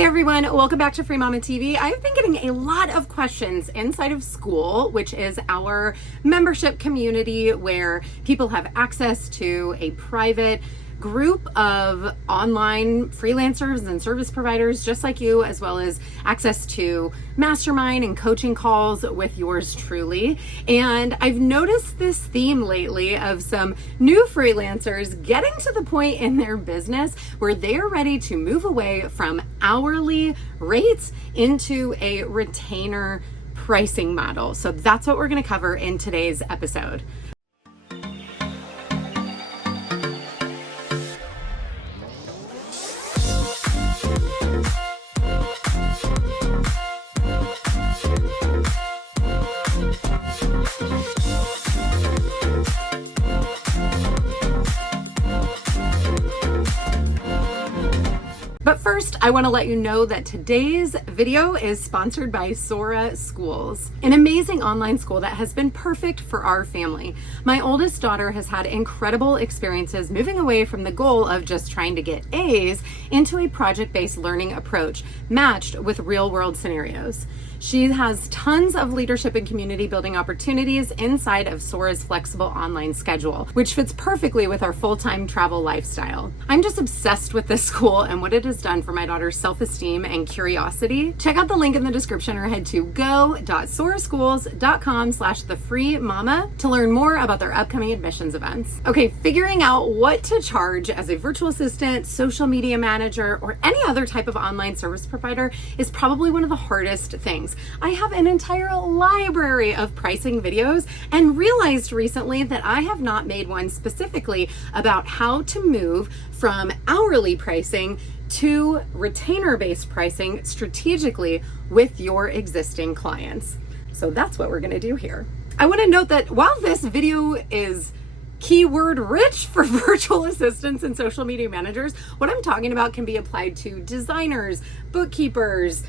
Hey everyone, welcome back to Free Mama TV. I've been getting a lot of questions inside of school, which is our membership community where people have access to a private group of online freelancers and service providers just like you, as well as access to mastermind and coaching calls with yours truly. And I've noticed this theme lately of some new freelancers getting to the point in their business where they are ready to move away from hourly rates into a retainer pricing model. So that's what we're going to cover in today's episode. But first, I want to let you know that today's video is sponsored by Sora Schools, an amazing online school that has been perfect for our family. My oldest daughter has had incredible experiences moving away from the goal of just trying to get A's into a project-based learning approach matched with real-world scenarios. She has tons of leadership and community building opportunities inside of Sora's flexible online schedule, which fits perfectly with our full-time travel lifestyle. I'm just obsessed with this school and what it has done for my daughter's self-esteem and curiosity. Check out the link in the description or head to go.soraschools.com/thefreemama to learn more about their upcoming admissions events. Okay, figuring out what to charge as a virtual assistant, social media manager, or any other type of online service provider is probably one of the hardest things. I have an entire library of pricing videos and realized recently that I have not made one specifically about how to move from hourly pricing to retainer-based pricing strategically with your existing clients. So that's what we're going to do here. I want to note that while this video is keyword rich for virtual assistants and social media managers, what I'm talking about can be applied to designers, bookkeepers,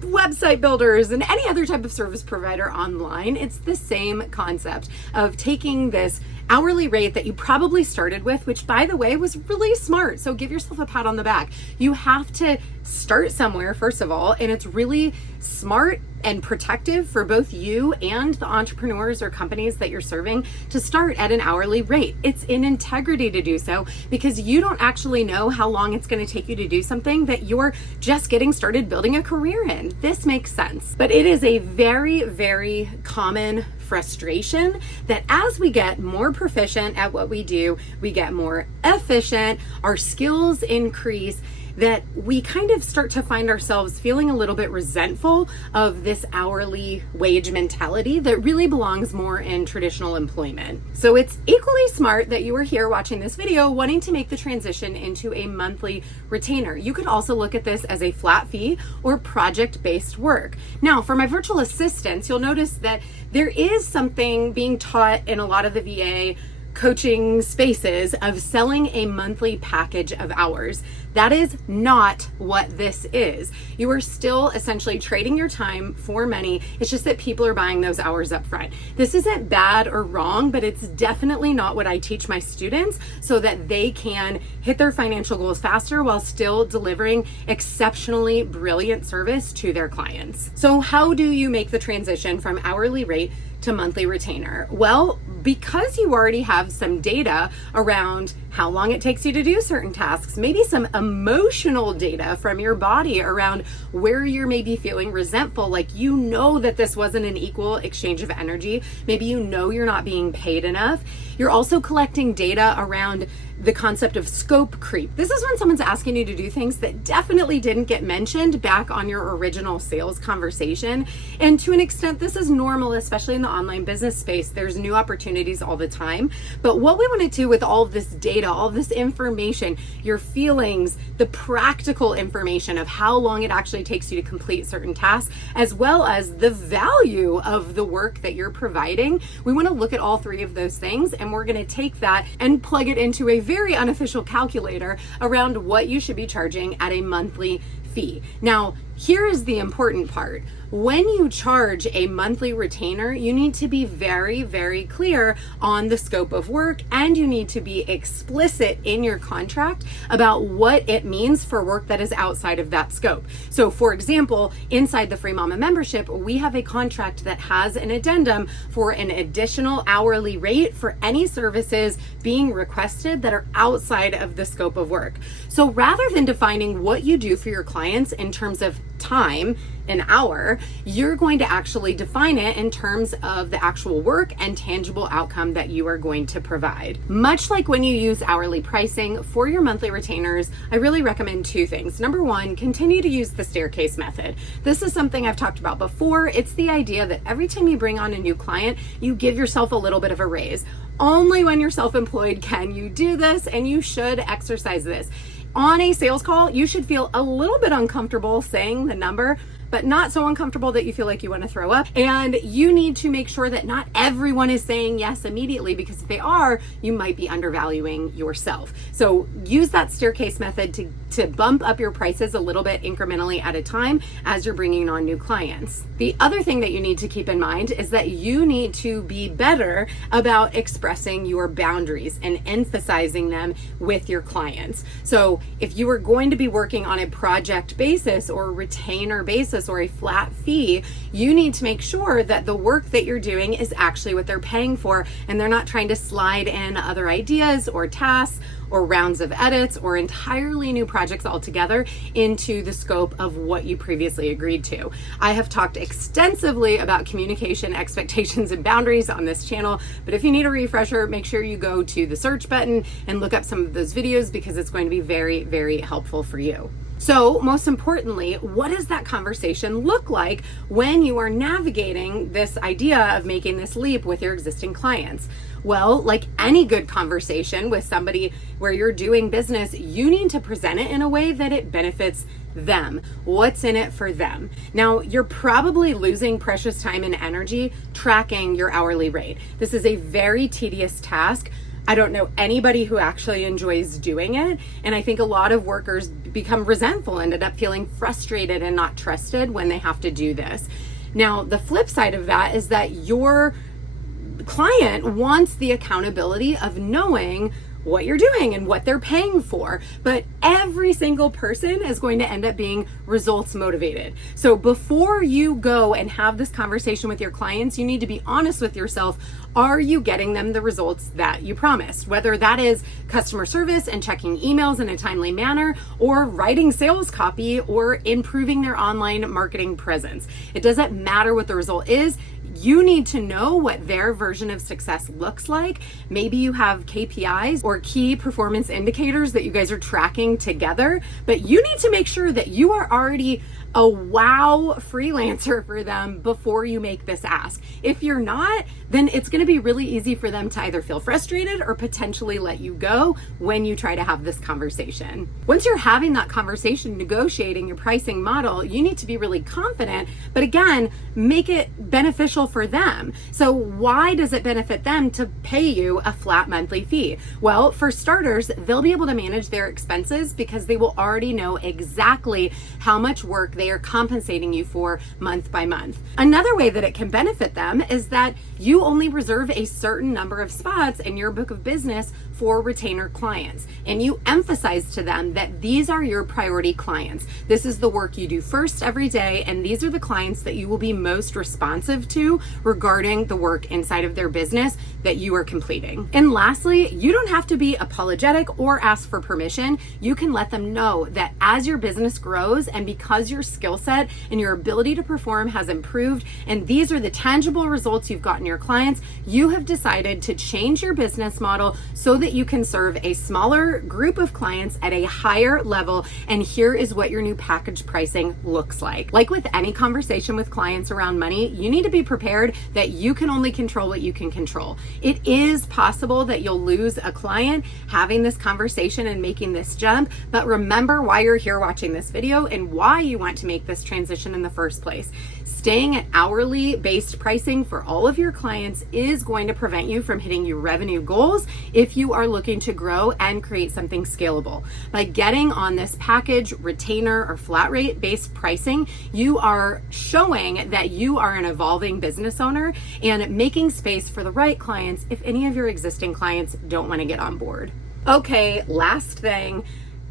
website builders, and any other type of service provider online. It's the same concept of taking this hourly rate that you probably started with, which by the way was really smart. So give yourself a pat on the back. You have to start somewhere, first of all, and it's really smart and protective for both you and the entrepreneurs or companies that you're serving to start at an hourly rate. It's in integrity to do so because you don't actually know how long it's going to take you to do something that you're just getting started building a career in. This makes sense. But it is a very, very common frustration that as we get more proficient at what we do, we get more efficient, our skills increase, that we kind of start to find ourselves feeling a little bit resentful of this hourly wage mentality that really belongs more in traditional employment. So it's equally smart that you are here watching this video wanting to make the transition into a monthly retainer. You could also look at this as a flat fee or project-based work. Now, for my virtual assistants, you'll notice that there is something being taught in a lot of the VA coaching spaces of selling a monthly package of hours. That is not what this is. You are still essentially trading your time for money. It's just that people are buying those hours up front. This isn't bad or wrong, but it's definitely not what I teach my students so that they can hit their financial goals faster while still delivering exceptionally brilliant service to their clients. So how do you make the transition from hourly rate to monthly retainer? Well, because you already have some data around how long it takes you to do certain tasks, maybe some emotional data from your body around where you're maybe feeling resentful, like you know that this wasn't an equal exchange of energy, maybe you know you're not being paid enough. You're also collecting data around the concept of scope creep. This is when someone's asking you to do things that definitely didn't get mentioned back on your original sales conversation. And to an extent, this is normal, especially in the online business space. There's new opportunities all the time. But what we want to do with all of this data, all of this information, your feelings, the practical information of how long it actually takes you to complete certain tasks, as well as the value of the work that you're providing, we want to look at all three of those things, and we're going to take that and plug it into a very unofficial calculator around what you should be charging at a monthly fee. Now, Here is the important part. When you charge a monthly retainer, you need to be very, very clear on the scope of work, and you need to be explicit in your contract about what it means for work that is outside of that scope. So for example, inside the Free Mama membership, we have a contract that has an addendum for an additional hourly rate for any services being requested that are outside of the scope of work. So rather than defining what you do for your clients in terms of time, an hour, you're going to actually define it in terms of the actual work and tangible outcome that you are going to provide. Much like when you use hourly pricing for your monthly retainers, I really recommend two things. Number one, continue to use the staircase method. This is something I've talked about before. It's the idea that every time you bring on a new client, you give yourself a little bit of a raise. Only when you're self-employed can you do this, and you should exercise this. On a sales call, you should feel a little bit uncomfortable saying the number, but not so uncomfortable that you feel like you want to throw up. And you need to make sure that not everyone is saying yes immediately, because if they are, you might be undervaluing yourself. So use that staircase method to bump up your prices a little bit incrementally at a time as you're bringing on new clients. The other thing that you need to keep in mind is that you need to be better about expressing your boundaries and emphasizing them with your clients. So if you are going to be working on a project basis or a retainer basis or a flat fee, you need to make sure that the work that you're doing is actually what they're paying for, and they're not trying to slide in other ideas or tasks or rounds of edits or entirely new projects altogether into the scope of what you previously agreed to. I have talked extensively about communication, expectations, and boundaries on this channel, but if you need a refresher, make sure you go to the search button and look up some of those videos, because it's going to be very, very helpful for you. So most importantly, what does that conversation look like when you are navigating this idea of making this leap with your existing clients? Well, like any good conversation with somebody where you're doing business, you need to present it in a way that it benefits them. What's in it for them? Now, you're probably losing precious time and energy tracking your hourly rate. This is a very tedious task. I don't know anybody who actually enjoys doing it. And I think a lot of workers become resentful, ended up feeling frustrated and not trusted when they have to do this. Now, the flip side of that is that your client wants the accountability of knowing what you're doing and what they're paying for. But every single person is going to end up being results motivated. So before you go and have this conversation with your clients, you need to be honest with yourself. Are you getting them the results that you promised? Whether that is customer service and checking emails in a timely manner, or writing sales copy, or improving their online marketing presence. It doesn't matter what the result is. You need to know what their version of success looks like. Maybe you have KPIs or key performance indicators that you guys are tracking together, but you need to make sure that you are already a wow freelancer for them before you make this ask. If you're not, then it's going to be really easy for them to either feel frustrated or potentially let you go when you try to have this conversation. Once you're having that conversation, negotiating your pricing model, you need to be really confident, but again, make it beneficial for them. So why does it benefit them to pay you a flat monthly fee? Well, for starters, they'll be able to manage their expenses because they will already know exactly how much work they are compensating you for month by month. Another way that it can benefit them is that you only reserve a certain number of spots in your book of business for retainer clients, and you emphasize to them that these are your priority clients. This is the work you do first every day, and these are the clients that you will be most responsive to regarding the work inside of their business that you are completing. And lastly, you don't have to be apologetic or ask for permission. You can let them know that as your business grows, and because your skill set and your ability to perform has improved, and these are the tangible results you've gotten your clients, you have decided to change your business model so that you can serve a smaller group of clients at a higher level. And here is what your new package pricing looks like. Like with any conversation with clients around money, you need to be prepared that you can only control what you can control. It is possible that you'll lose a client having this conversation and making this jump, but remember why you're here watching this video and why you want to make this transition in the first place. Staying at hourly based pricing for all of your clients is going to prevent you from hitting your revenue goals if you are looking to grow and create something scalable. By getting on this package, retainer, or flat rate based pricing, you are showing that you are an evolving business owner and making space for the right clients if any of your existing clients don't want to get on board. Okay, last thing.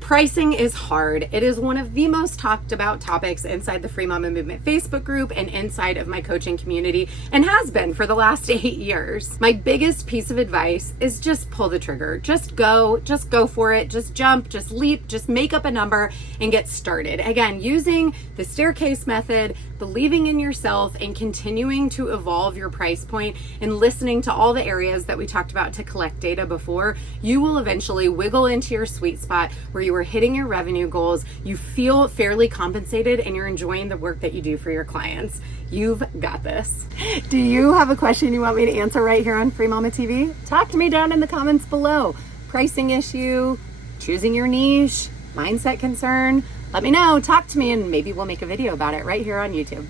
Pricing is hard. It is one of the most talked about topics inside the Free Mama Movement Facebook group and inside of my coaching community, and has been for the last 8 years. My biggest piece of advice is just pull the trigger. Just go for it. Just jump, just leap, just make up a number and get started. Again, using the staircase method, believing in yourself, and continuing to evolve your price point and listening to all the areas that we talked about to collect data before, you will eventually wiggle into your sweet spot where you are hitting your revenue goals, you feel fairly compensated, and you're enjoying the work that you do for your clients. You've got this. Do you have a question you want me to answer right here on Free Mama TV? Talk to me down in the comments below. Pricing issue, choosing your niche, mindset concern. Let me know, talk to me, and maybe we'll make a video about it right here on YouTube.